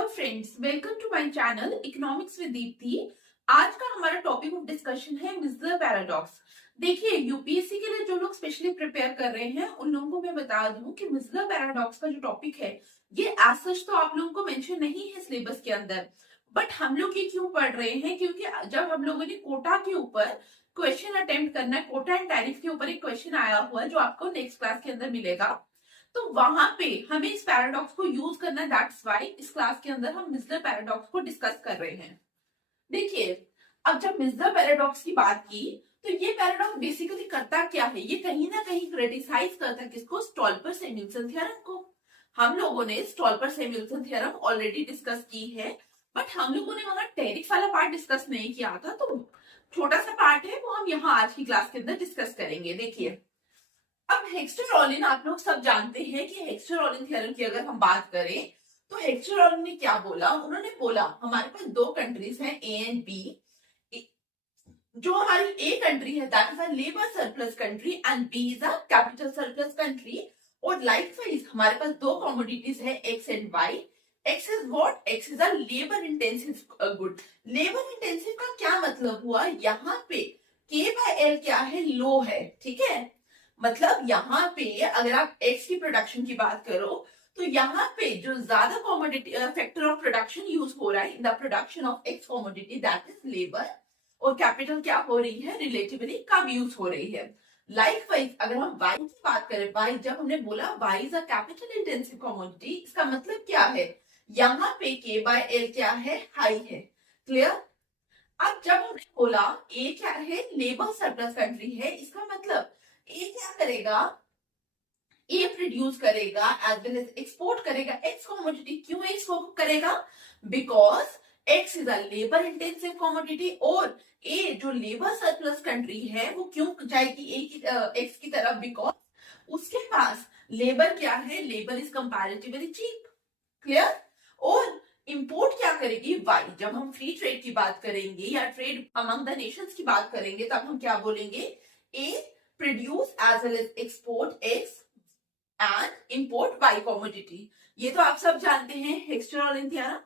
Hello friends, welcome to my channel economics with Dipti. आज का हमारा टॉपिक ऑफ डिस्कशन है मिसलर पैराडॉक्स। देखिए, यूपीएससी के लिए जो लोग स्पेशली प्रिपेयर कर रहे हैं उन लोगों को मैं बता दूं कि मिसलर पैराडॉक्स का जो टॉपिक है ये एज सच तो आप लोगों को मेंशन नहीं है सिलेबस के अंदर, बट हम लोग ये क्यों पढ़ रहे हैं क्योंकि जब हम लोगों ने कोटा के ऊपर क्वेश्चन अटेम्प्ट करना है, कोटा एंड टैरिफ के ऊपर एक क्वेश्चन आया हुआ है जो आपको नेक्स्ट क्लास के अंदर मिलेगा, तो वहां पे हमें इस पैराडॉक्स को यूज करना है। दैट्स व्हाई इस क्लास के अंदर हम मिसलर पैराडॉक्स को डिस्कस कर रहे हैं। देखिए, अब जब मिसलर पैराडॉक्स की बात की तो ये पैराडॉक्स बेसिकली करता क्या है, ये कहीं ना कहीं क्रिटिसाइज करता है किसको? स्टॉल्पर सैमुअल्सन थ्योरम को। हम लोगों ने स्टॉल्पर सैमुअल्सन थ्योरम ऑलरेडी डिस्कस की है, बट हम लोगों ने वहां टैरिफ वाला पार्ट डिस्कस नहीं किया था, तो छोटा सा पार्ट है वो हम यहाँ आज की क्लास के अंदर डिस्कस करेंगे। देखिए, अब हेक्स्टर-रोलिन आप लोग सब जानते हैं कि हेक्स्टर-रोलिन थ्योरम की अगर हम बात करें तो हेक्स्टर-रोलिन ने क्या बोला? उन्होंने बोला हमारे पास दो कंट्रीज हैं ए एंड बी। जो हमारी ए कंट्री है that is a labour surplus country and B is a capital surplus country. और लाइकवाइज हमारे पास दो कमोडिटीज है X and Y. X is what? X is a labour intensive good. Labour intensive का क्या मतलब हुआ? यहाँ पे के बाय एल क्या है? लो है, ठीक है। मतलब यहाँ पे अगर आप एक्स की प्रोडक्शन की बात करो तो यहाँ पे जो ज्यादा commodity factor of production use हो रहा है इन the production of x commodity that is labour, और कैपिटल क्या हो रही है? रिलेटिवली कम यूज हो रही है। लाइकवाइज अगर हम वाई की बात करें, वाई जब हमने बोला Y is a capital intensive commodity, इसका मतलब क्या है? यहाँ पे के बाय एल क्या है? हाई है। क्लियर? अब जब हमने बोला ए क्या है? लेबर सरप्लस कंट्री है, इसका मतलब ए क्या करेगा? ए प्रोड्यूस करेगा एज वेल एज एक्सपोर्ट करेगा एक्स कमोडिटी। क्यों एक्सपोर्ट करेगा? Because x is a labour intensive commodity, और ए जो लेबर सरप्लस कंट्री है वो क्यों जाएगी ए की एक्स की तरफ? बिकॉज उसके पास लेबर क्या है? Labour is comparatively cheap. Clear? और इंपोर्ट क्या करेगी? वाई। जब हम फ्री ट्रेड की बात करेंगे या ट्रेड अमंग द नेशंस की बात करेंगे तब हम क्या बोलेंगे? A produce as well as export X and import Y commodity. ये तो आप सब जानते हैं हेक्स्टर-रोलिन थ्योरम।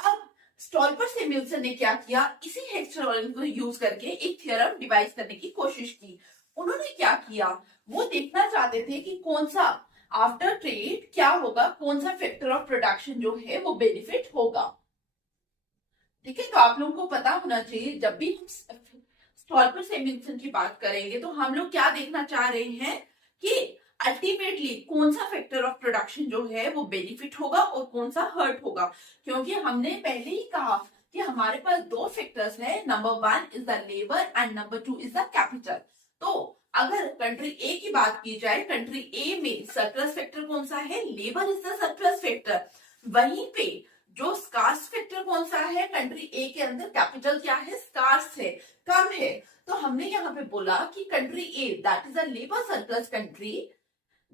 अब स्टॉल्पर सैमुअल्सन ने क्या किया? इसी हेक्स्टर-रोलिन को यूज करके एक थ्योरम डिवाइस करने की कोशिश की। उन्होंने क्या किया? वो देखना चाहते थे कि कौन सा आफ्टर ट्रेड क्या होगा, कौन सा फैक्टर ऑफ प्रोडक्शन जो है वो बेनिफिट होगा। ठीक है, तो आप लोगों को पता होना चाहिए जब भी हम स्टॉल्पर सैमुअल्सन की बात करेंगे तो हम लोग क्या देखना चाह रहे हैं कि अल्टीमेटली कौन सा फैक्टर ऑफ प्रोडक्शन जो है वो बेनिफिट होगा और कौन सा हर्ट होगा। क्योंकि हमने पहले ही कहा कि हमारे पास दो फैक्टर्स है, number one is the labour and number two is the capital. तो अगर कंट्री ए की बात की जाए, कंट्री ए में सरप्लस फैक्टर कौन सा है? Labour is the surplus factor. वहीं पे जो स्कार्स फैक्टर कौन सा है? कंट्री ए के अंदर कैपिटल क्या है? स्कार्स है, कम है। तो हमने यहाँ पे बोला कि country A that is a labour surplus country,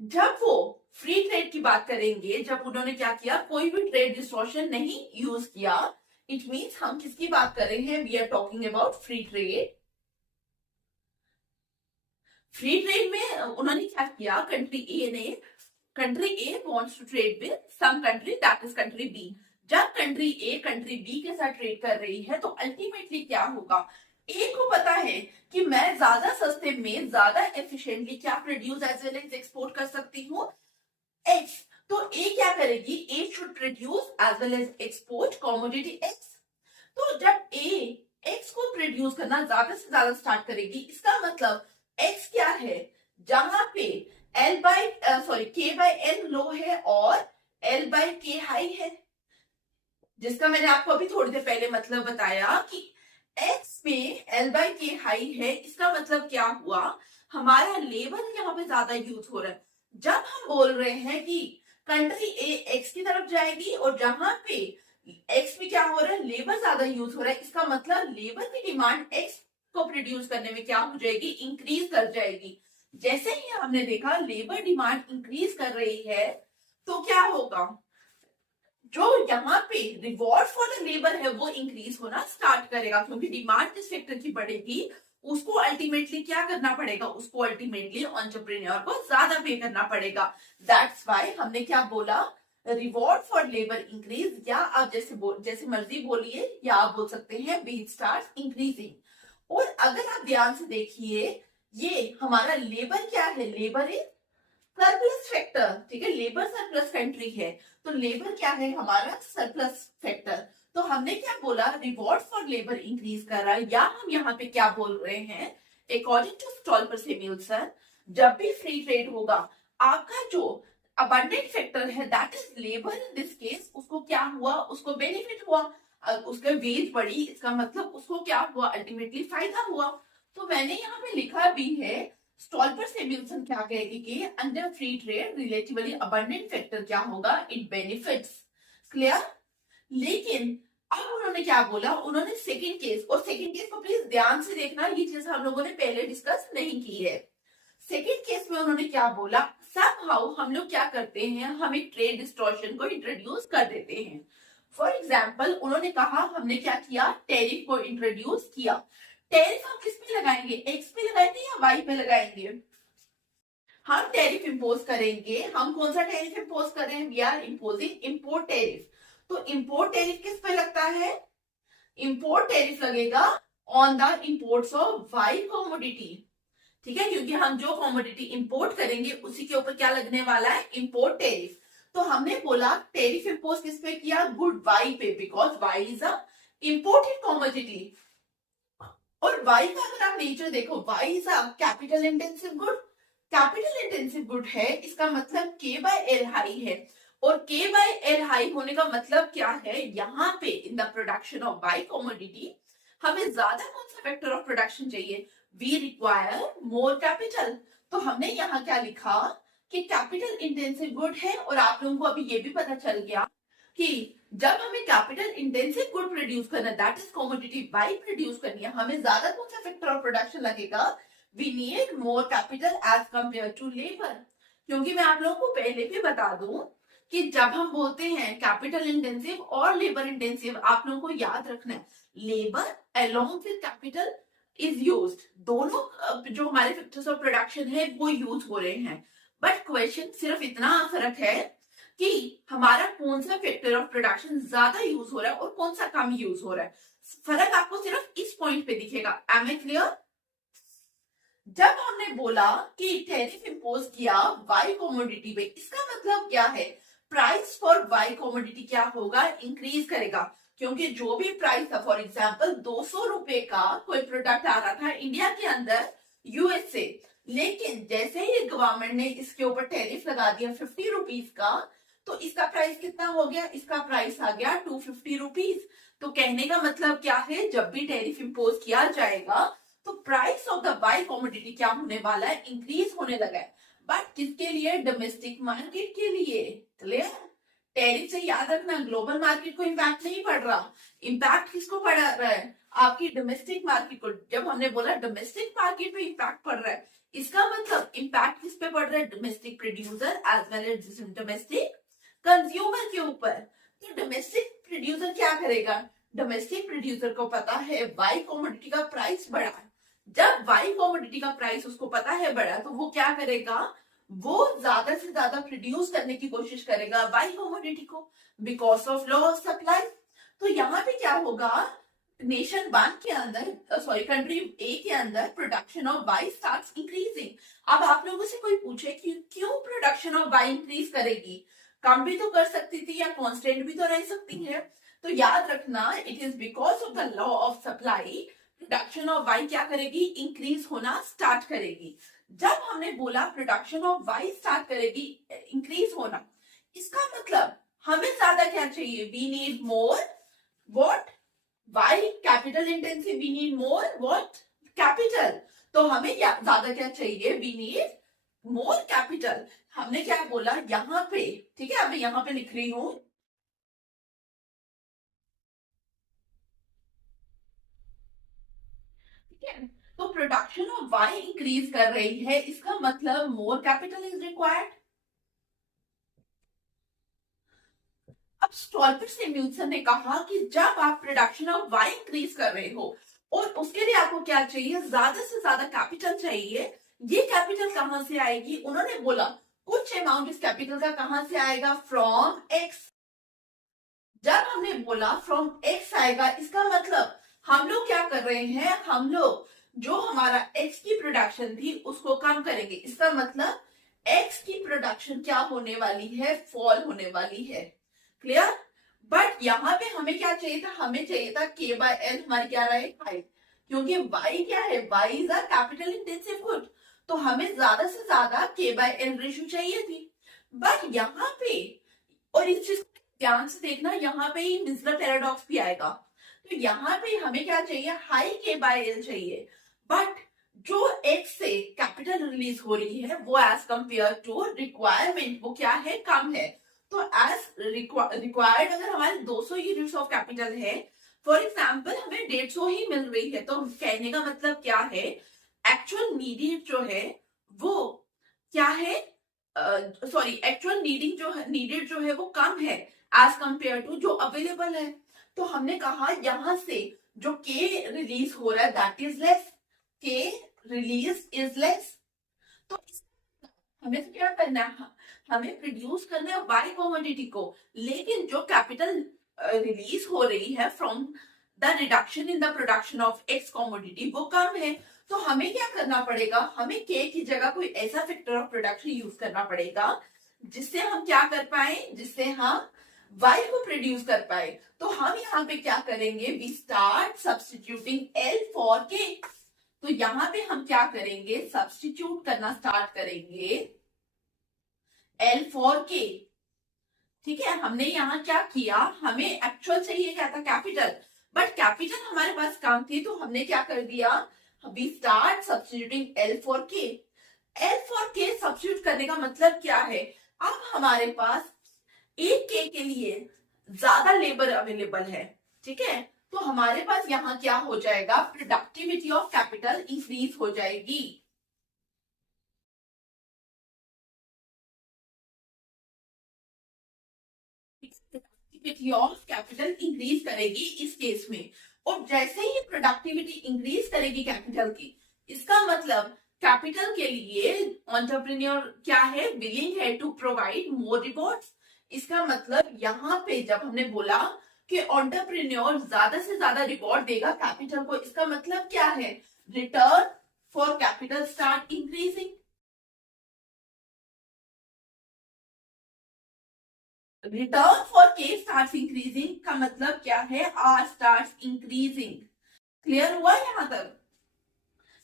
जब वो फ्री ट्रेड की बात करेंगे, जब उन्होंने क्या किया? कोई भी ट्रेड डिस्टॉर्शन नहीं यूज किया। इट मीन्स हम किसकी बात कर रहे हैं? We are talking about free trade. Free trade में उन्होंने क्या किया? Country A wants to trade with some country that is country B. जब कंट्री ए कंट्री बी के साथ ट्रेड कर रही है तो अल्टीमेटली क्या होगा? ए को पता है कि मैं ज्यादा सस्ते में ज्यादा एफिशिएंटली क्या produce as well as export कर सकती हूँ? एक्स। तो ए क्या करेगी? A should produce as well as export commodity X. तो जब ए एक्स को प्रोड्यूस करना ज्यादा से ज्यादा स्टार्ट करेगी, इसका मतलब एक्स क्या है? जहां पे एल बाय के बाय एल लो है और एल बाय के हाई है, जिसका मैंने आपको अभी थोड़ी देर पहले मतलब बताया कि एक्स में एल बाय के हाई है। इसका मतलब क्या हुआ? हमारा लेबर यहाँ पे ज्यादा यूज हो रहा है। जब हम बोल रहे हैं कि कंट्री ए एक्स की तरफ जाएगी और जहां पे एक्स में क्या हो रहा है? लेबर ज्यादा यूज हो रहा है, इसका मतलब लेबर की डिमांड एक्स को प्रोड्यूस करने में क्या हो जाएगी? इंक्रीज कर जाएगी। जैसे ही हमने देखा लेबर डिमांड इंक्रीज कर रही है तो क्या होगा? जो यहाँ पे रिवॉर्ड फॉर द लेबर है वो इंक्रीज होना स्टार्ट करेगा, क्योंकि डिमांड जिस फैक्टर की बढ़ेगी उसको अल्टीमेटली क्या करना पड़ेगा? उसको अल्टीमेटली एंटरप्रेन्योर को ज्यादा पे करना पड़ेगा। दैट्स व्हाई हमने क्या बोला? रिवॉर्ड फॉर लेबर इंक्रीज, या आप जैसे मर्जी बोलिए, या आप बोल सकते हैं वेज स्टार्ट इंक्रीजिंग। और अगर आप ध्यान से देखिए, ये हमारा लेबर क्या है, लेबर इज सरप्लस फैक्टर, ठीक है, लेबर सरप्लस कंट्री है, तो लेबर क्या है हमारा सरप्लस फैक्टर। तो हमने क्या बोला, रिवॉर्ड फॉर लेबर इंक्रीज कर रहा है, या हम यहाँ पे क्या बोल रहे हैं, अकॉर्डिंग टू स्टॉल्पर सैमुअल्सन, जब भी फ्री ट्रेड होगा, आपका जो अबंडेंट फैक्टर है that is labour in this case, उसको क्या हुआ, उसको बेनिफिट हुआ, उसका वेज बढ़ी, इसका मतलब उसको क्या हुआ, अल्टीमेटली फायदा हुआ। तो मैंने यहाँ पे लिखा भी है, स्टॉल्पर सैमुअल्सन क्या कहेगी कि under free trade relatively abundant factor क्या होगा, इट बेनिफिट्स। क्लियर। लेकिन अब उन्होंने क्या बोला, उन्होंने सेकंड केस, और सेकंड केस को प्लीज ध्यान से देखना, ये चीज हम लोगों ने पहले डिस्कस नहीं की है। सेकंड केस में उन्होंने क्या बोला, समहाउ हम लोग क्या करते हैं, हम एक ट्रेड डिस्टॉर्शन को इंट्रोड्यूस कर देते हैं। फॉर एग्जाम्पल उन्होंने कहा, हमने क्या किया, टैरिफ को इंट्रोड्यूस किया। टैरिफ हम किस पे लगाएंगे, एक्स पे लगाएंगे या वाई पे लगाएंगे, हम टैरिफ इंपोज करेंगे। हम कौन सा टैरिफ इंपोज कर रहे हैं, we are imposing import tariff. तो इंपोर्ट टैरिफ किस पे लगता है, इंपोर्ट टैरिफ लगेगा on the imports of Y commodity, ठीक है, क्योंकि हम जो कमोडिटी इंपोर्ट करेंगे उसी के ऊपर क्या लगने वाला है, इंपोर्ट टैरिफ। तो हमने बोला टैरिफ इंपोज किस पे किया, गुड वाई पे, because Y is a imported commodity. और वाई का अगर आप नेचर देखो, Y is a capital intensive good, capital intensive good है, इसका मतलब के बाय एल हाई है, और के बाय एल हाई होने का मतलब क्या है, यहाँ पे in the production of Y commodity हमें ज्यादा कौन सा फैक्टर ऑफ प्रोडक्शन चाहिए, वी रिक्वायर मोर कैपिटल। तो हमने यहाँ क्या लिखा कि कैपिटल इंटेंसिव गुड है, और आप लोगों को अभी ये भी पता चल गया कि जब हमें कैपिटल इंटेंसिव गुड प्रोड्यूस करना, that is commodity Y produce करनी है, हमें ज्यादा कौन सा फैक्टर ऑफ प्रोडक्शन लगेगा, we need more capital as compare to labour. क्योंकि मैं आप लोगों को पहले भी बता दूं कि जब हम बोलते हैं कैपिटल इंटेंसिव और लेबर इंटेंसिव, आप लोगों को याद रखना है, labour along with capital is used, दोनों जो हमारे फैक्टर्स ऑफ प्रोडक्शन है वो यूज हो रहे हैं। बट क्वेश्चन सिर्फ इतना फर्क है कि हमारा कौन सा फैक्टर ऑफ प्रोडक्शन ज्यादा यूज हो रहा है और कौन सा कम यूज हो रहा है, फर्क आपको सिर्फ इस पॉइंट पे दिखेगा। Am I clear. जब हमने बोला कि टैरिफ इंपोज किया वाई कमोडिटी पे, इसका मतलब क्या है, प्राइस फॉर वाई कमोडिटी क्या होगा, इंक्रीज करेगा, क्योंकि जो भी प्राइस था, फॉर एग्जाम्पल 200 रुपए का कोई प्रोडक्ट आ रहा था इंडिया के अंदर यूएस से, लेकिन जैसे ही गवर्नमेंट ने इसके ऊपर टैरिफ लगा दिया 50 रुपीज का, तो इसका प्राइस कितना हो गया, इसका प्राइस आ गया 250 रुपीज। तो कहने का मतलब क्या है, जब भी टैरिफ इंपोज किया जाएगा तो price of the Y commodity क्या होने वाला है, इंक्रीज होने लगा है। बट किसके लिए, डोमेस्टिक मार्केट के लिए। क्लियर। टैरिफ से याद रखना, ग्लोबल मार्केट को इम्पैक्ट नहीं पड़ रहा, इम्पैक्ट किसको पड़ रहा है, आपकी डोमेस्टिक मार्केट को। जब हमने बोला डोमेस्टिक मार्केट पे इम्पैक्ट पड़ रहा है, इसका मतलब इम्पैक्ट किस पे पड़ रहा है, domestic producer as well as domestic consumer के ऊपर। तो डोमेस्टिक प्रोड्यूसर क्या करेगा, डोमेस्टिक प्रोड्यूसर को पता है वाई कमोडिटी का प्राइस बढ़ा, जब वाई कमोडिटी का प्राइस उसको पता है बढ़ा, तो वो क्या करेगा, वो ज्यादा से ज्यादा प्रोड्यूस करने की कोशिश करेगा वाई कमोडिटी को, because of law of supply. तो यहाँ पे क्या होगा, नेशन वन के अंदर, सॉरी कंट्री ए के अंदर production of Y starts increasing. अब आप लोगों से कोई पूछे कि क्यों प्रोडक्शन ऑफ वाई इंक्रीज करेगी, कम भी तो कर सकती थी या कांस्टेंट भी तो रह सकती है। तो याद रखना, it is because of the law of supply, production of Y क्या करेगी, इंक्रीज होना स्टार्ट करेगी। जब हमने बोला प्रोडक्शन ऑफ वाई स्टार्ट करेगी इंक्रीज होना, इसका मतलब हमें ज्यादा क्या चाहिए, we need more what, Y capital intensive, we need more what, capital. तो हमें ज्यादा क्या चाहिए, वी नीड मोर कैपिटल। हमने क्या बोला यहाँ पे, ठीक है, मैं यहाँ पे लिख रही हूं, तो प्रोडक्शन ऑफ वाई इंक्रीज कर रही है, इसका मतलब मोर कैपिटल इज रिक्वायर्ड। अब स्टॉल्पर सैमुअल्सन ने कहा कि जब आप प्रोडक्शन ऑफ वाई इंक्रीज कर रहे हो और उसके लिए आपको क्या चाहिए, ज्यादा से ज्यादा कैपिटल चाहिए, ये कैपिटल कहां से आएगी, उन्होंने बोला कुछ अमाउंट इस कैपिटल का कहां से आएगा, फ्रॉम एक्स। जब हमने बोला फ्रॉम एक्स आएगा, इसका मतलब हम लोग क्या कर रहे हैं, हम लोग जो हमारा एक्स की प्रोडक्शन थी उसको कम करेंगे। इसका मतलब एक्स की प्रोडक्शन क्या होने वाली है, फॉल होने वाली है। क्लियर। बट यहाँ पे हमें क्या चाहिए था, हमें चाहिए था के बाय एल हमारी क्या रहे, हाइट। क्योंकि वाई क्या है, Y is a capital intensive good, तो हमें ज्यादा से ज्यादा के बाय एल रेशियो चाहिए थी। बट यहाँ पे, और इस चीज ध्यान से देखना, यहाँ पे ही मिसलर पैराडॉक्स भी आएगा। तो यहाँ पे हमें क्या चाहिए, हाई के बाय एल चाहिए। बट जो एक्स से कैपिटल रिलीज हो रही है वो एज कंपेयर टू रिक्वायरमेंट वो क्या है, कम है। तो एज रिक्वायर्ड अगर हमारे 200 यूनिट्स ऑफ कैपिटल है, फॉर एग्जाम्पल हमें 150 ही मिल रही है, तो कहने का मतलब क्या है, एक्चुअल नीडेड जो है वो क्या है, सॉरी एक्चुअल नीडेड जो है वो कम है एज कंपेयर टू जो अवेलेबल है। तो हमने कहा यहां से जो के रिलीज हो रहा है दैट इज लेस, के रिलीज इज लेस। तो हमें तो क्या करना है, हमें प्रोड्यूस करना है वाई कमोडिटी को, लेकिन जो कैपिटल रिलीज हो रही है from the reduction in the production of x commodity वो कम है। तो हमें क्या करना पड़ेगा, हमें के की जगह कोई ऐसा फैक्टर ऑफ प्रोडक्शन यूज करना पड़ेगा जिससे हम क्या कर पाए, जिससे हम वाई को प्रोड्यूस कर पाए। तो हम यहाँ पे क्या करेंगे, we start substituting L for K. तो यहाँ पे हम क्या करेंगे, सब्स्टिट्यूट करना स्टार्ट करेंगे एल फॉर के। ठीक है, हमने यहाँ क्या किया, हमें एक्चुअल चाहिए क्या था, कैपिटल, बट कैपिटल हमारे पास कम थी, तो हमने क्या कर दिया, we start substituting L for K. L for K substitute करने का मतलब क्या है, अब हमारे पास एक के लिए ज्यादा लेबर अवेलेबल है। ठीक है, तो हमारे पास यहाँ क्या हो जाएगा, प्रोडक्टिविटी ऑफ कैपिटल इंक्रीज हो जाएगी। प्रोडक्टिविटी ऑफ कैपिटल इंक्रीज करेगी इस केस में। और जैसे ही प्रोडक्टिविटी इंक्रीज करेगी कैपिटल की, इसका मतलब कैपिटल के लिए एंटरप्रेन्योर क्या है, विलिंग है टू प्रोवाइड मोर रिवॉर्ड्स। इसका मतलब यहाँ पे जब हमने बोला कि एंटरप्रेन्योर ज्यादा से ज्यादा रिवॉर्ड देगा कैपिटल को, इसका मतलब क्या है, return for capital start increasing. Return for के स्टार्ट इंक्रीजिंग का मतलब क्या है, आर स्टार्ट इंक्रीजिंग। क्लियर हुआ यहां तक।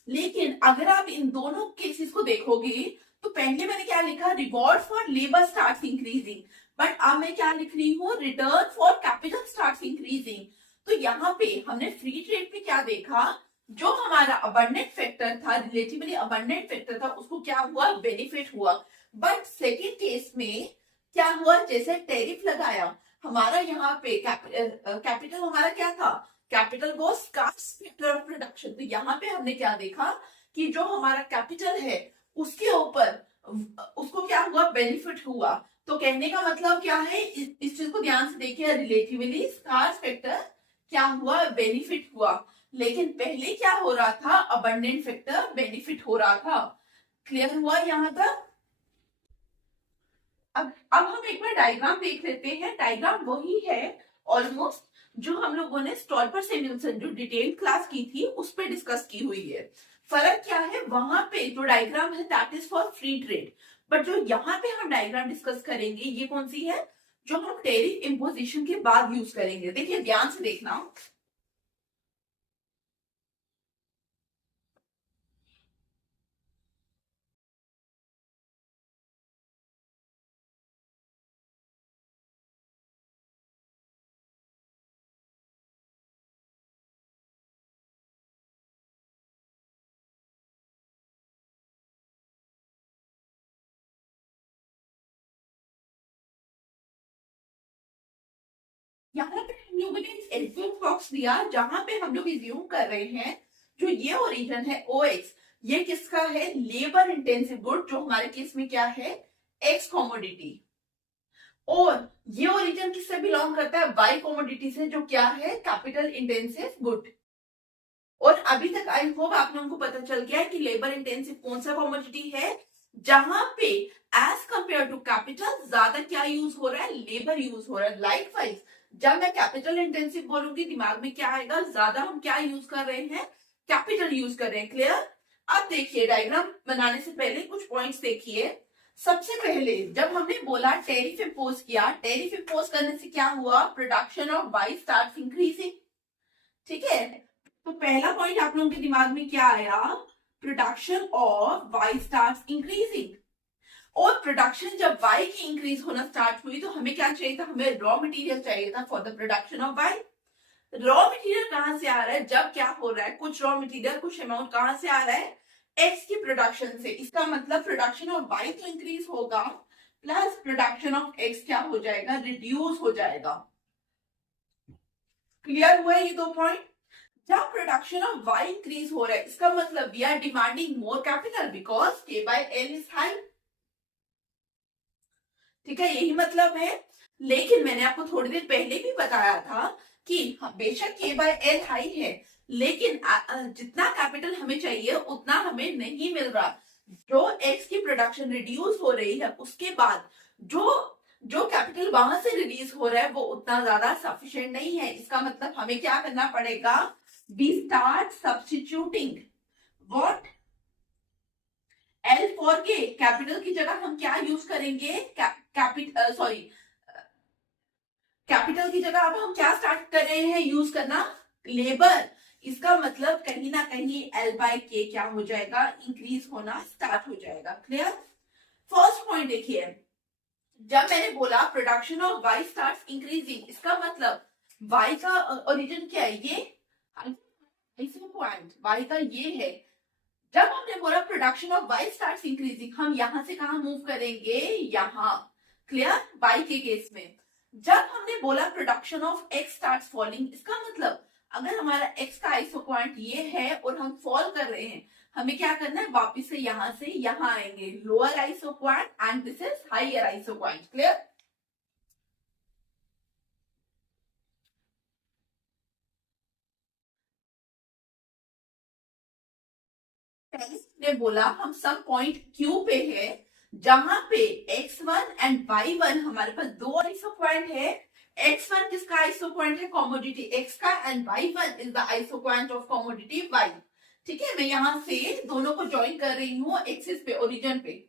लेकिन अगर आप इन दोनों केसेस को देखोगे, तो पहले मैंने क्या लिखा, reward for labour start increasing, but अब मैं क्या लिख रही हूँ, return for capital start increasing. तो यहाँ पे हमने फ्री ट्रेड में क्या देखा, जो हमारा अबंडेंट फैक्टर था, रिलेटिवली अबंडेंट फैक्टर था, उसको क्या हुआ, बेनिफिट हुआ। बट सेकेंड केस में क्या हुआ, जैसे टैरिफ लगाया, हमारा यहाँ पे कैपिटल हमारा क्या था, कैपिटल वो स्कार्स फैक्टर ऑफ प्रोडक्शन। तो यहाँ पे हमने क्या देखा कि जो हमारा कैपिटल है उसके ऊपर उसको क्या हुआ, बेनिफिट हुआ। तो कहने का मतलब क्या है, इस चीज को ध्यान से देखिए, रिलेटिवली स्कार्स फैक्टर क्या हुआ, बेनिफिट हुआ। लेकिन पहले क्या हो रहा था, अबंडेंट फैक्टर बेनिफिट हो रहा था। क्लियर हुआ यहां तक। अब हम एक बार डायग्राम देख लेते हैं। डायग्राम वही है ऑलमोस्ट जो हम लोगों ने स्टॉल्पर सैमुअल्सन जो डिटेल क्लास की थी उस पर डिस्कस की हुई है। फर्क क्या है, वहां पे जो डायग्राम है that is for free trade, but जो यहाँ पे हम डायग्राम डिस्कस करेंगे ये कौन सी है, जो हम टैरिफ इम्पोजिशन के बाद यूज करेंगे। देखिए ध्यान से देखना, यहाँ पे हम लोगों ने एल्फियन बॉक्स दिया जहां पे हम लोग इज्यूम कर रहे हैं जो ये ओरिजिन है ओ एक्स, ये किसका है, लेबर इंटेंसिव गुड, जो हमारे केस में क्या है, एक्स कॉमोडिटी। और ये ओरिजिन किससे बिलोंग करता है, वाई कॉमोडिटी से, जो क्या है, कैपिटल इंटेंसिव गुड। और अभी तक आई होप आप लोगों को पता चल गया है कि लेबर इंटेंसिव कौन सा कॉमोडिटी है, जहां पे एज कंपेयर टू कैपिटल ज्यादा क्या यूज हो रहा है, लेबर यूज हो रहा है। लाइकवाइज जब मैं कैपिटल इंटेंसिव बोलूंगी दिमाग में क्या आएगा, ज्यादा हम क्या यूज कर रहे हैं, कैपिटल यूज कर रहे हैं। क्लियर। अब देखिए डायग्राम बनाने से पहले कुछ पॉइंट्स देखिए। सबसे पहले जब हमने बोला टेरिफ इम्पोज किया, टेरिफ इम्पोज करने से क्या हुआ, production of Y start increasing. ठीक है, तो पहला पॉइंट आप लोगों के दिमाग में क्या आया, production of Y start increasing. और प्रोडक्शन जब वाई की इंक्रीज होना स्टार्ट हुई तो हमें क्या चाहिए था, हमें रॉ मटेरियल चाहिए था for the production of Y. Raw material कहां से आ रहा है, जब क्या हो रहा है, कुछ रॉ मटेरियल कुछ अमाउंट कहां से आ रहा है, एक्स की प्रोडक्शन से। इसका मतलब प्रोडक्शन ऑफ वाई तो इंक्रीज होगा प्लस प्रोडक्शन ऑफ एक्स क्या हो जाएगा, रिड्यूस हो जाएगा। क्लियर हुआ ये दो पॉइंट। जब प्रोडक्शन ऑफ वाई इंक्रीज हो रहा है इसका मतलब we are demanding more capital because K by L is high. ठीक है, यही मतलब है। लेकिन मैंने आपको थोड़ी देर पहले भी बताया था कि बेशक के बाय एल हाई है, लेकिन जितना कैपिटल हमें चाहिए उतना हमें नहीं मिल रहा। जो एक्स की प्रोडक्शन रिड्यूस हो रही है उसके बाद जो जो कैपिटल वहां से रिलीज हो रहा है वो उतना ज्यादा सफिशिएंट नहीं है। इसका मतलब हमें क्या करना पड़ेगा, we start substituting what, L for K. Capital की जगह हम क्या यूज करेंगे, कैपिटल की जगह अब हम क्या स्टार्ट कर रहे हैं यूज करना, लेबर। इसका मतलब कहीं ना कहीं एल बाय के क्या हो जाएगा, इंक्रीज होना स्टार्ट हो जाएगा। क्लियर। फर्स्ट पॉइंट देखिए, जब मैंने बोला production of Y start increasing, इसका मतलब वाई का ओरिजिन क्या है, ये पॉइंट वाई का ये है। जब हमने बोला production of Y start increasing, हम यहां से कहा मूव करेंगे, यहां। क्लियर। वाई के केस में जब हमने बोला production of x start falling, इसका मतलब अगर हमारा एक्स का आइसो पॉइंट ये है और हम फॉल कर रहे हैं, हमें क्या करना है, वापिस से यहां आएंगे, lower iso point and this is higher iso point. Clear. ने बोला हम सब पॉइंट क्यू पे है, जहां पे x1 एंड y1 हमारे पास दो आइसो पॉइंट है। x1 किसका आइसो पॉइंट है, कॉमोडिटी x का, and y1 is the iso point of commodity y। ठीक है, मैं यहां से दोनों को ज्वाइन कर रही हूँ एक्सिस पे, ओरिजिन पे।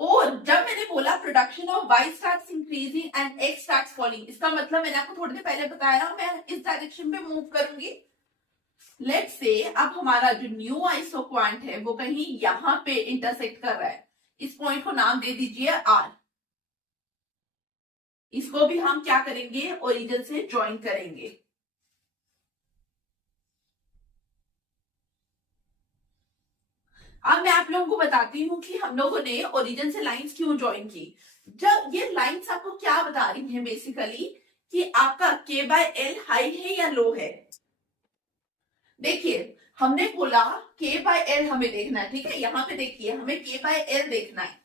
और जब मैंने बोला production of y starts increasing and x starts falling, इसका मतलब मैंने आपको थोड़ी देर पहले बताया मैं इस डायरेक्शन पे मूव करूंगी। लेट्स से अब हमारा जो न्यू आइसो पॉइंट है वो कहीं यहां पे इंटरसेक्ट कर रहा है। इस पॉइंट को नाम दे दीजिए आर। इसको भी हम क्या करेंगे, ओरिजिन से ज्वाइन करेंगे। अब मैं आप लोगों को बताती हूँ कि हम लोगों ने ओरिजिन से लाइंस क्यों ज्वाइन की। जब ये लाइंस आपको क्या बता रही हैं बेसिकली, कि आपका के बाय एल हाई है या लो है। देखिए हमने बोला के बाय एल हमें देखना है। ठीक है, यहाँ पे देखिए हमें के बाय एल देखना है।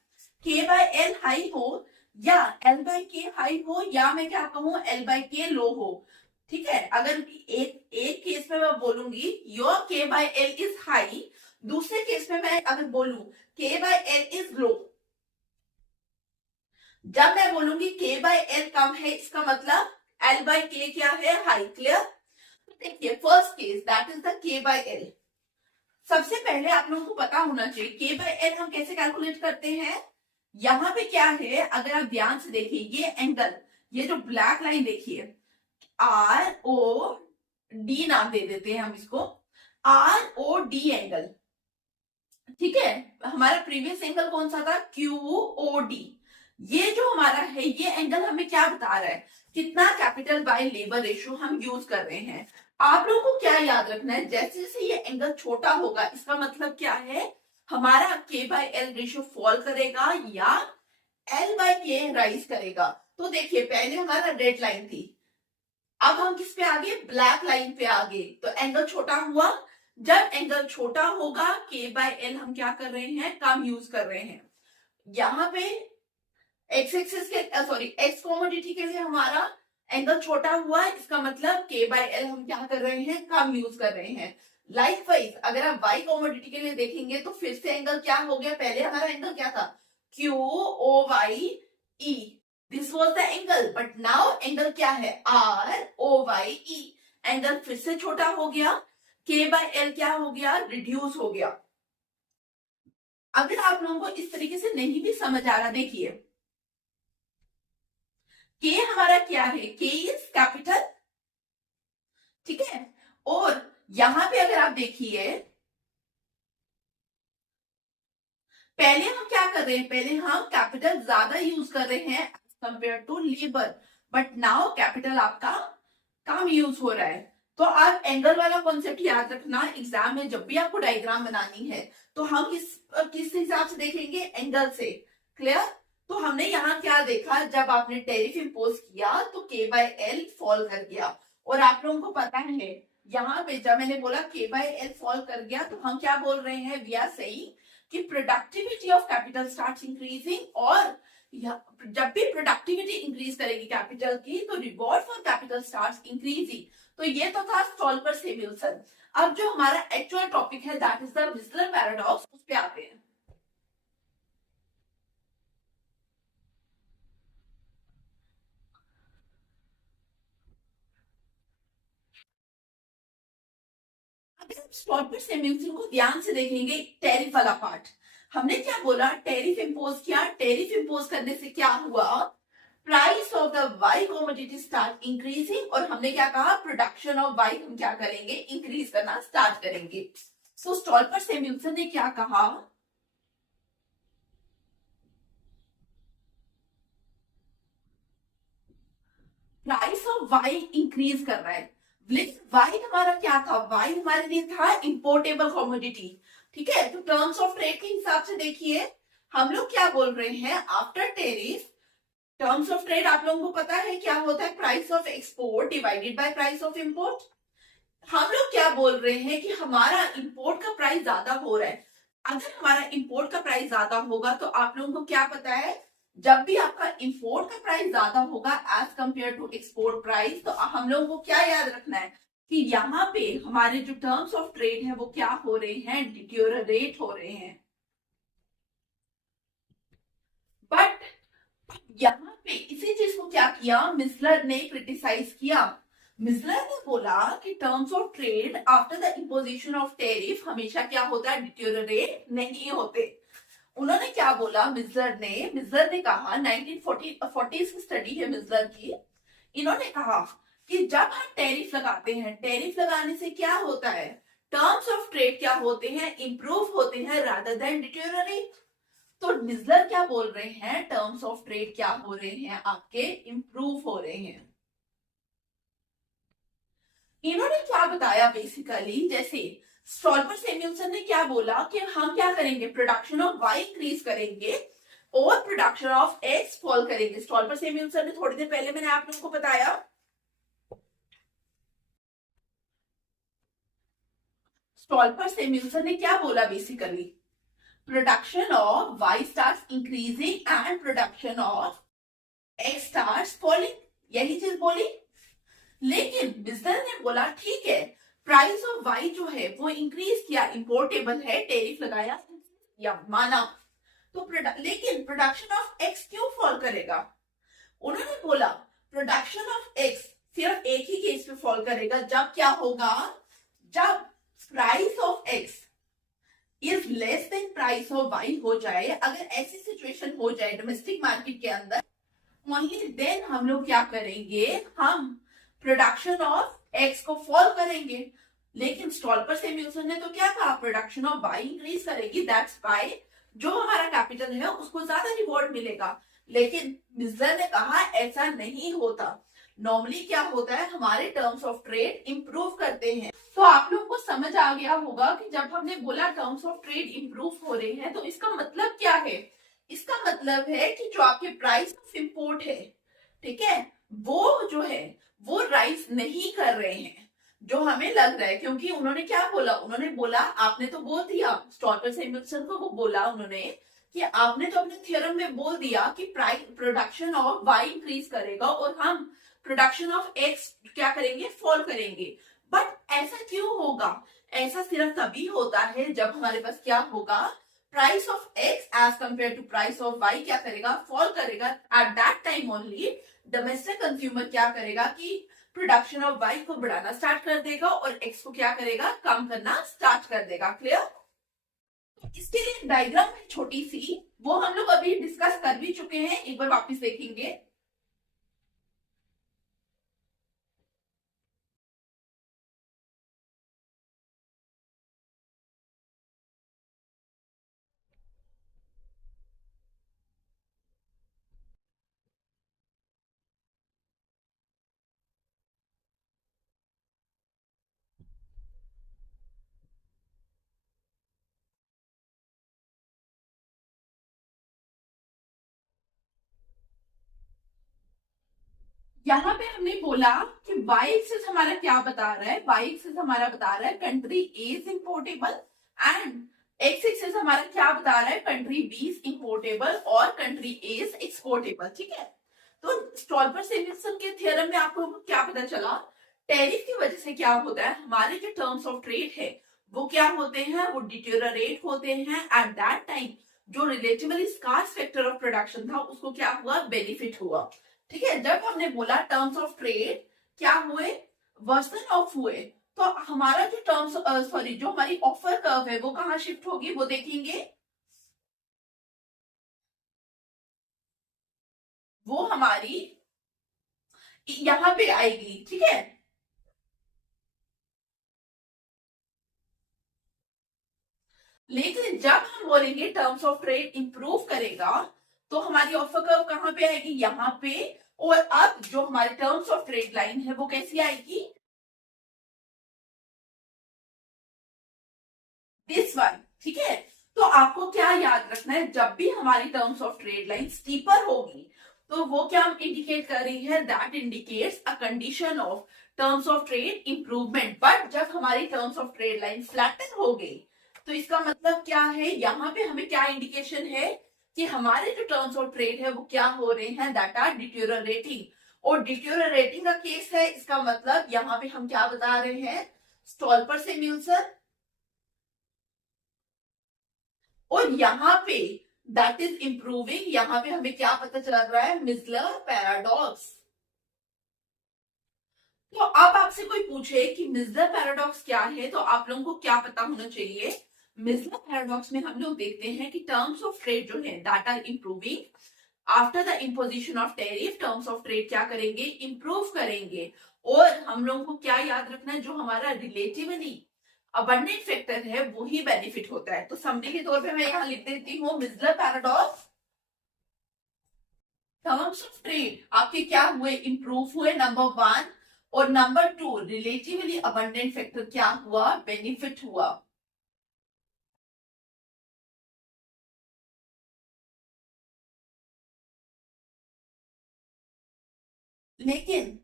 के बाय एल हाई हो या एल बाय के हाई हो, या मैं क्या कहूँ एल बाय के लो हो। ठीक है, अगर एक केस में मैं बोलूंगी योर के बाय एल इज हाई, दूसरे केस में मैं अगर बोलूं के बाय एल इज लो। जब मैं बोलूंगी के बाय एल कम है, इसका मतलब एल बाय के क्या है, हाई। क्लियर। देखिए first case that is the के बाय एल। सबसे पहले आप लोगों को पता होना चाहिए के बाय एल हम कैसे कैलकुलेट करते हैं। यहां पे क्या है, अगर आप ध्यान से देखिए ये एंगल, ये जो ब्लैक लाइन देखिए, आर ओ डी नाम दे देते हैं हम इसको, आर ओ डी एंगल। ठीक है, हमारा प्रीवियस एंगल कौन सा था, क्यू ओ डी। ये जो हमारा है ये एंगल हमें क्या बता रहा है, कितना कैपिटल बाय लेबर रेशियो हम यूज कर रहे हैं। आप लोगों को क्या याद रखना है, जैसे जैसे ये एंगल छोटा होगा इसका मतलब क्या है, हमारा के बाय एल रेशियो फॉल करेगा या एल बाय के राइज करेगा। तो देखिए पहले हमारा रेड लाइन थी, अब हम किस पे आगे, ब्लैक लाइन पे आगे, तो एंगल छोटा हुआ। जब एंगल छोटा होगा के बाय एल हम क्या कर रहे हैं, कम यूज कर रहे हैं। यहां पे एक्स एक्सिस के सॉरी एक्स कॉमोडिटी के लिए हमारा एंगल छोटा हुआ, इसका मतलब के बाय एल हम क्या कर रहे हैं, कम यूज कर रहे हैं। लाइकवाइज अगर आप वाई कॉमोडिटी के लिए देखेंगे तो फिर से एंगल क्या हो गया, पहले हमारा एंगल क्या था, Q O Y E, this was the angle, but now angle क्या है, R O Y E, angle फिर से छोटा हो गया, के बाय एल क्या हो गया, रिड्यूस हो गया। अगर आप लोगों को इस तरीके से नहीं भी समझ आ रहा, देखिए के हमारा क्या है, के इज कैपिटल, ठीक है, और यहां पे अगर आप देखिए पहले हम क्या कर रहे हैं, पहले हम कैपिटल ज्यादा यूज कर रहे हैं compare to labour, but now capital आपका कम यूज हो रहा है। तो आप एंगल वाला कॉन्सेप्ट याद रखना, एग्जाम में जब भी आपको डायग्राम बनानी है तो हम किस हिसाब से देखेंगे, एंगल से, क्लियर। तो हमने यहाँ क्या देखा, जब आपने टेरिफ इम्पोज किया तो के बाय एल फॉल कर गया, और आप लोगों को पता है यहाँ पे जब मैंने बोला के बाय एल फॉल कर गया तो हम क्या बोल रहे हैं, वी आर सेइंग कि productivity of capital starts increasing, और जब भी प्रोडक्टिविटी इंक्रीज करेगी कैपिटल की तो reward for capital starts increasing. तो ये तो था स्टॉल्पर-सैमुअल्सन। अब जो हमारा एक्चुअल टॉपिक है दैट इज द विजलर पैराडॉक्स, उस पे आते हैं। अगर आप स्टॉल्पर-सैमुअल्सन को ध्यान से देखेंगे, टैरिफ वाला पार्ट, हमने क्या बोला, टैरिफ इंपोज किया, टैरिफ इंपोज करने से क्या हुआ, price of the Y commodity start increasing, और हमने क्या कहा, प्रोडक्शन ऑफ वाई हम क्या करेंगे, इंक्रीज करना स्टार्ट करेंगे। सो स्टॉल्पर-सैमुअल्सन ने क्या कहा, प्राइस ऑफ वाई इंक्रीज कर रहा है, लेकिन वाई हमारा क्या था, वाई हमारे लिए था इंपोर्टेबल कमोडिटी, ठीक है। तो टर्म्स ऑफ ट्रेड के हिसाब से देखिए हम लोग क्या बोल रहे हैं, after tariff terms of trade आप लोगों को पता है क्या होता है, price of export divided by price of import. हम लोग क्या बोल रहे हैं कि हमारा इंपोर्ट का प्राइस ज्यादा हो रहा है, अगर हमारा इंपोर्ट का प्राइस ज्यादा होगा तो आप लोगों को क्या पता है, जब भी आपका इंपोर्ट का प्राइस ज्यादा होगा as compare to export price, तो हम लोगों को क्या याद रखना है कि यहाँ पे हमारे जो टर्म्स ऑफ ट्रेड है वो क्या हो रहे हैं, डिटोरेट हो रहे हैं। बट यहाँ पे इसी चीज को क्या किया, मिसलर ने क्रिटिसाइज किया। मिसलर ने बोला कि terms of trade after the imposition of tariff हमेशा क्या होता है, डिटोरेट नहीं होते। उन्होंने क्या बोला, मिसलर ने कहा, 1940 की स्टडी है मिसलर की, इन्होंने कहा कि जब हम टैरिफ लगाते हैं, टैरिफ लगाने से क्या होता है, टर्म्स ऑफ ट्रेड क्या होते हैं, इंप्रूव होते हैं रादर देन डिटोरेट। तो मिसलर क्या बोल रहे हैं, टर्म्स ऑफ ट्रेड क्या हो रहे हैं, आपके इंप्रूव हो रहे हैं। इन्होंने क्या बताया, बेसिकली जैसे स्टॉल्पर-सैमुअल्सन ने क्या बोला कि हम क्या करेंगे, प्रोडक्शन ऑफ वाई इंक्रीज करेंगे और प्रोडक्शन ऑफ एक्स फॉल करेंगे। स्टॉल्पर-सैमुअल्सन ने थोड़ी देर पहले मैंने आप लोगों को बताया, स्टॉल्पर-सैमुअल्सन ने क्या बोला, basically production of Y starts increasing and production of X starts falling, यही चीज बोली। लेकिन मिसलर ने बोला ठीक है, प्राइस ऑफ वाई जो है वो इंक्रीज किया, इंपोर्टेबल है, टेरिफ लगाया या माना, तो लेकिन प्रोडक्शन ऑफ एक्स क्यों फॉल करेगा। उन्होंने बोला प्रोडक्शन ऑफ एक्स सिर्फ एक ही केस पे फॉल करेगा, जब क्या होगा, जब price of X is less than price of Y हो जाए। अगर ऐसी सिचुएशन हो जाए डोमेस्टिक मार्केट के अंदर, ओनली देन हम लोग क्या करेंगे, हम प्रोडक्शन ऑफ एक्स को फॉल करेंगे। लेकिन स्टॉल्पर-सैमुअल्सन ने तो क्या कहा, प्रोडक्शन ऑफ वाई इंक्रीज करेगी, दैट्स वाई जो हमारा कैपिटल है उसको ज्यादा रिवॉर्ड मिलेगा। लेकिन मिसलर ने कहा ऐसा नहीं होता, नॉर्मली क्या होता है, हमारे टर्म्स ऑफ ट्रेड इंप्रूव करते हैं। तो आप लोगों को समझ आ गया होगा कि जब हमने बोला टर्म्स ऑफ ट्रेड इंप्रूव हो रहे हैं तो इसका मतलब क्या है, इसका मतलब है कि जो आपके प्राइस ऑफ इंपोर्ट है, ठीक है, वो जो है वो राइज नहीं कर रहे हैं, जो हमें लग रहा है। क्योंकि उन्होंने क्या बोला, उन्होंने बोला, आपने तो बोल दिया, स्टॉल्पर-सैमुअल्सन को वो बोला उन्होंने कि आपने तो अपने थ्योरम में बोल दिया कि price production of Y increase करेगा और हम प्रोडक्शन ऑफ एक्स क्या करेंगे, फॉल करेंगे। बट ऐसा क्यों होगा? ऐसा सिर्फ तभी होता है जब हमारे पास क्या होगा, price of X as compare to price of Y क्या करेगा, फॉल करेगा। At that time only domestic consumer क्या करेगा कि प्रोडक्शन ऑफ वाई को बढ़ाना स्टार्ट कर देगा और एक्स को क्या करेगा, कम करना स्टार्ट कर देगा। क्लियर? इसके लिए एक डायग्राम है छोटी सी, वो हम लोग अभी डिस्कस कर भी चुके हैं, एक बार वापस देखेंगे। यहाँ पे हमने बोला कि y एक्सिस हमारा क्या बता रहा है, y एक्सिस हमारा बता रहा है country A is importable and x axis हमारा क्या बता रहा है, कंट्री बी इज इम्पोर्टेबल और कंट्री ए इज एक्सपोर्टेबल। ठीक है, तो स्टॉल्पर-सेमिल्सन के थ्योरम में आपको क्या पता चला, टैरिफ की वजह से क्या होता है, हमारे जो टर्म्स ऑफ ट्रेड है वो क्या होते हैं, वो डिटेरियोरेट होते हैं। एट दैट टाइम जो relatively scarce factor of production था उसको क्या हुआ, बेनिफिट हुआ। ठीक है, जब हमने बोला टर्म्स ऑफ ट्रेड क्या हुए, वर्सन ऑफ हुए, तो हमारा जो टर्म्स सॉरी जो हमारी ऑफर कर्व है वो कहां शिफ्ट होगी, वो देखेंगे। वो हमारी यहां पे आएगी। ठीक है, लेकिन जब हम बोलेंगे टर्म्स ऑफ ट्रेड इंप्रूव करेगा तो हमारी ऑफर कर्व कहां पे आएगी, यहां पे। और अब जो हमारे टर्म्स ऑफ ट्रेड लाइन है वो कैसी आएगी, दिस वन। ठीक है, तो आपको क्या याद रखना है, जब भी हमारी terms of trade line steeper होगी तो वो क्या हम इंडिकेट कर रही है, that indicates a condition of terms of trade improvement. But जब हमारी terms of trade line flatten हो गई तो इसका मतलब क्या है, यहाँ पे हमें क्या इंडिकेशन है कि हमारे जो टर्म्स ऑफ ट्रेड है वो क्या हो रहे हैं, दैट आर डिटेरियोरेटिंग। और डिटेरियोरेटिंग का केस है, इसका मतलब यहाँ पे हम क्या बता रहे हैं, स्टॉल्पर-सेम्युलसन। और यहाँ पे दैट इज इंप्रूविंग, यहाँ पे हमें क्या पता चल रहा है, मिसलर पैराडॉक्स। तो अब आपसे कोई पूछे कि मिसलर पैराडॉक्स क्या है तो आप लोगों को क्या पता होना चाहिए। मिसलर पैराडॉक्स में हम लोग देखते हैं कि टर्म्स ऑफ ट्रेड जो है that are improving after the imposition of tariff. Terms of trade क्या करेंगे, इंप्रूव करेंगे। और हम लोगों को क्या याद रखना है, जो हमारा रिलेटिवली अबंडेंट फैक्टर है वो ही बेनिफिट होता है। तो समरी के तौर पे मैं यहाँ लिख देती हूँ, micellar paradox, terms of trade आपके क्या हुए, इंप्रूव हुए, नंबर वन। और number two, relatively abundant factor क्या हुआ, बेनिफिट हुआ। लेकिन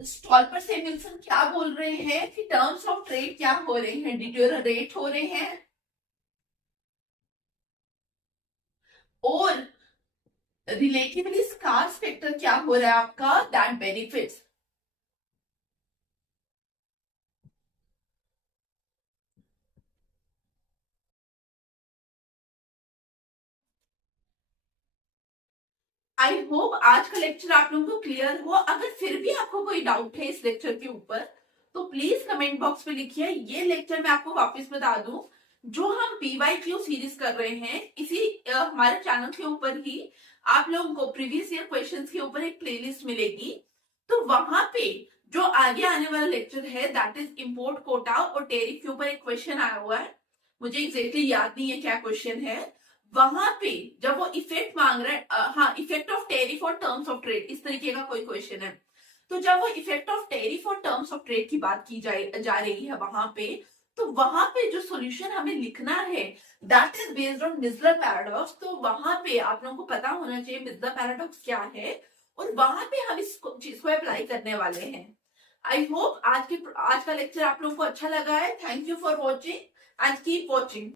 स्टॉल्पर-सेम्युलसन क्या बोल रहे हैं कि टर्म्स ऑफ ट्रेड क्या हो रहे हैं, डिटेरियोरेट हो रहे हैं। और रिलेटिवली स्कार्स फैक्टर क्या हो रहा है आपका, दैट बेनिफिट्स। आई होप आज का लेक्चर आप लोगों को क्लियर हुआ। अगर फिर भी आपको कोई डाउट है इस लेक्चर के ऊपर तो प्लीज कमेंट बॉक्स में लिखिए। ये लेक्चर मैं आपको वापस बता दूं, जो हम पीवाईक्यू सीरीज कर रहे हैं इसी हमारे चैनल के ऊपर ही आप लोगों को प्रीवियस ईयर क्वेश्चंस के ऊपर एक प्लेलिस्ट मिलेगी। तो वहां पे जो आगे आने वाला लेक्चर है दैट इज इम्पोर्ट कोटा और टेरिफ के ऊपर एक क्वेश्चन आया हुआ है, मुझे एग्जैक्टली याद नहीं है क्या क्वेश्चन है। वहां पे जब वो इफेक्ट मांग रहा है, हाँ, इफेक्ट ऑफ टेरिफ और टर्म्स ऑफ ट्रेड, इस तरीके का कोई क्वेश्चन है। तो जब वो इफेक्ट ऑफ टेरिफ और टर्म्स ऑफ ट्रेड की बात की जा रही है वहां पे, तो वहां पे जो सॉल्यूशन हमें लिखना है that is based on micellar paradox. तो वहां पे आप लोगों को पता होना चाहिए मिसलर पैराडॉक्स क्या है और वहां पे हम इस चीज को अप्लाई करने वाले हैं। आई होप आज का लेक्चर आप लोगों को अच्छा लगा है। Thank you for watching and keep watching.